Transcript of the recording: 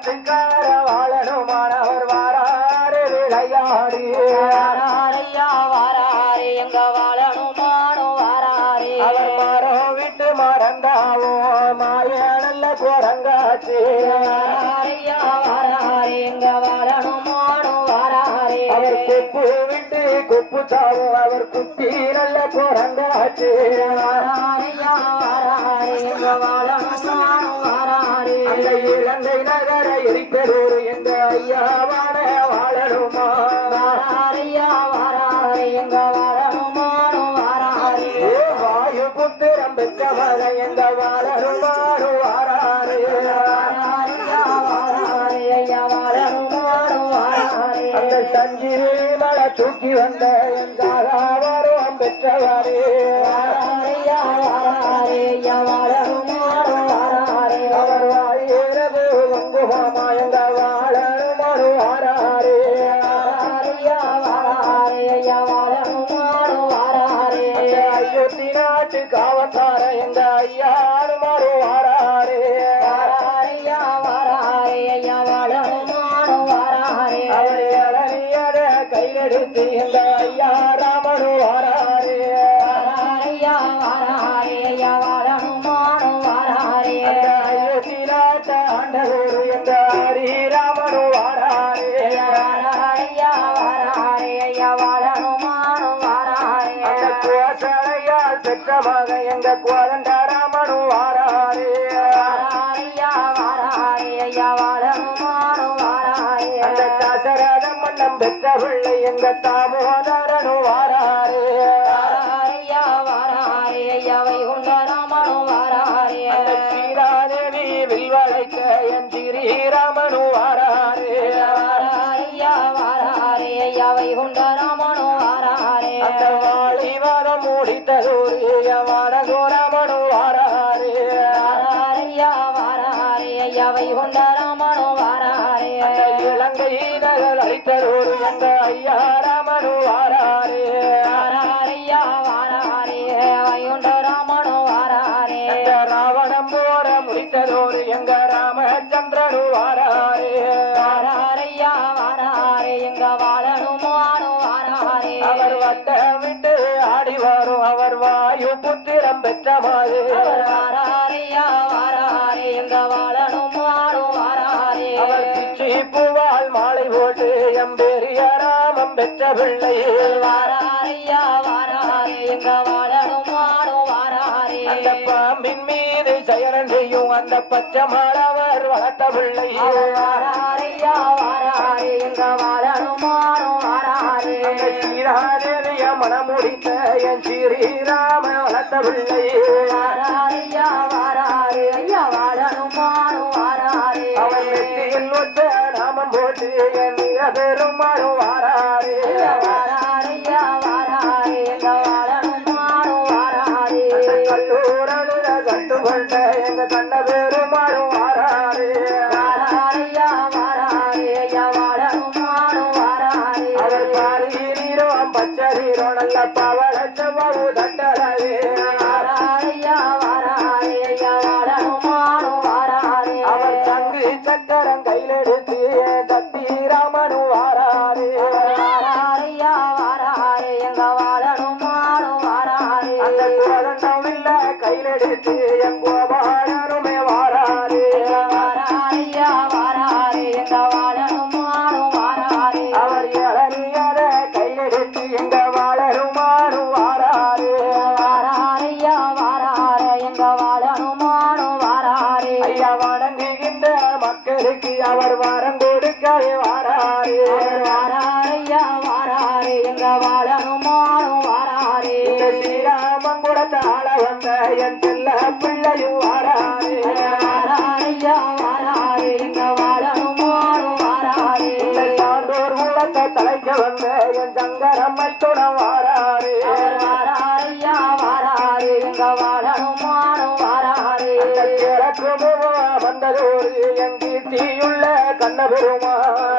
வாரத்துக்கார வாழணுமானவர் வாராரு விளையாடி. வாராரையா வாராரே எங்க வாழணும் மானும் வாராரே அவர் மரம் விட்டு மறந்தாவோ மாய நல்ல குரங்காச்சு வாராரையா வாராரே எங்க வாழணும் மானும் வாராரே அவர் குப்பு விட்டு குப்பு தாவும் அவர் குத்தி நல்ல குரங்காச்சு வாராரையா வாராரே எங்க வாழணும் எரித்தரூர் எங்க ஐயாவான வாழணுமா? வாராரையா வாராரே எங்க வாழணும்? மானும் வாராரே வாயு புத்திரம் பெற்றவர எங்க வாழணுமாறு வாராரு ஐயா அந்த சஞ்சீவி மலை தூக்கி வந்த எங்க பெற்றவரே வாராரையா வாராரே கையெடுத்து எங்க ஐயா ராமனு வாராரு. ஐயா வாராரே ஐயா வாழணும் மானும் வாராரே. அந்த கோசலையால் பெற்ற மக எங்க கோதண்டராமனு வாராரு. பிள்ளை எங்க தாமோதரனு வாராரு. வாராரையா வாராரே ஐயா வைகுண்டராமனும் வாராரே. சீதாதேவி வில்வளைக்க என் ஸ்ரீராமனு வாராரு. வாராரையா வாராரே ஐயா வைகுண்டராமனும் வாராரே. அந்த வாலிவாதம் முடித்ததோரிய வாடகோராமனு வாராரு. வாராரையா வாராரே ஐயா வைகுண்டராமனும் ஐயா ராமனு வாராரு. வாராரையா வாராரே. வைகுண்டராமனும் வாராரே. அந்த ராவணம் போர முடித்ததோரு எங்க ராமச்சந்திரனு வாராரு. வாராரையா வாராரே. எங்க வாழணும் மானும் வாராரே. அவர் வட்டம் விட்டு ஆடி வரும் அவர் வாயு புத்திரம் பெற்ற மாதிரி அவர் வாராரையா வாராரே. எங்க வாராரே. அவர் பிச்சி பூவால் மாலை போட்டு பெற்ற பிள்ளை வாராரையா வாராரே எங்க வாழணும் மானும் வாராரே. அந்த பாம்பின் மீது செயலன் செய்யும் அந்த பச்சை மாணவர் வளர்த்த பிள்ளை அவர் வாராரையா வாராரே எங்க வாராரே. அந்த சீராதேவிய மனமுடித்த என் ஸ்ரீராம வளர்த்த பிள்ளை வாராரையா நாமம் போட்டு என் பெருமாறும் வாராரு. எடுத்து என் கோபாலருமே வாராரே வாராரையா வாராரே எந்த வாழனுமாறும் வாராரே அவர் இளநியர கையெடுத்து எங்க வாழனுமாறும் வாராரே வாராரையா வாராரே எங்க வாழனுமாறும் வாராரே ஐயா வணங்குகின்ற மக்களுக்கு அவர் வந்த என் நல்ல பிள்ளையும் வாராரே வாராரையா வாராரே இங்க வாழணும் வாழும் வாராரே சான்றோர் உள்ளத்தை தலைக்க வந்த என் சங்கரம்மத்துட வாராரே வந்ததோடு என் கீர்த்தியுள்ள கண்ணபெருமான்.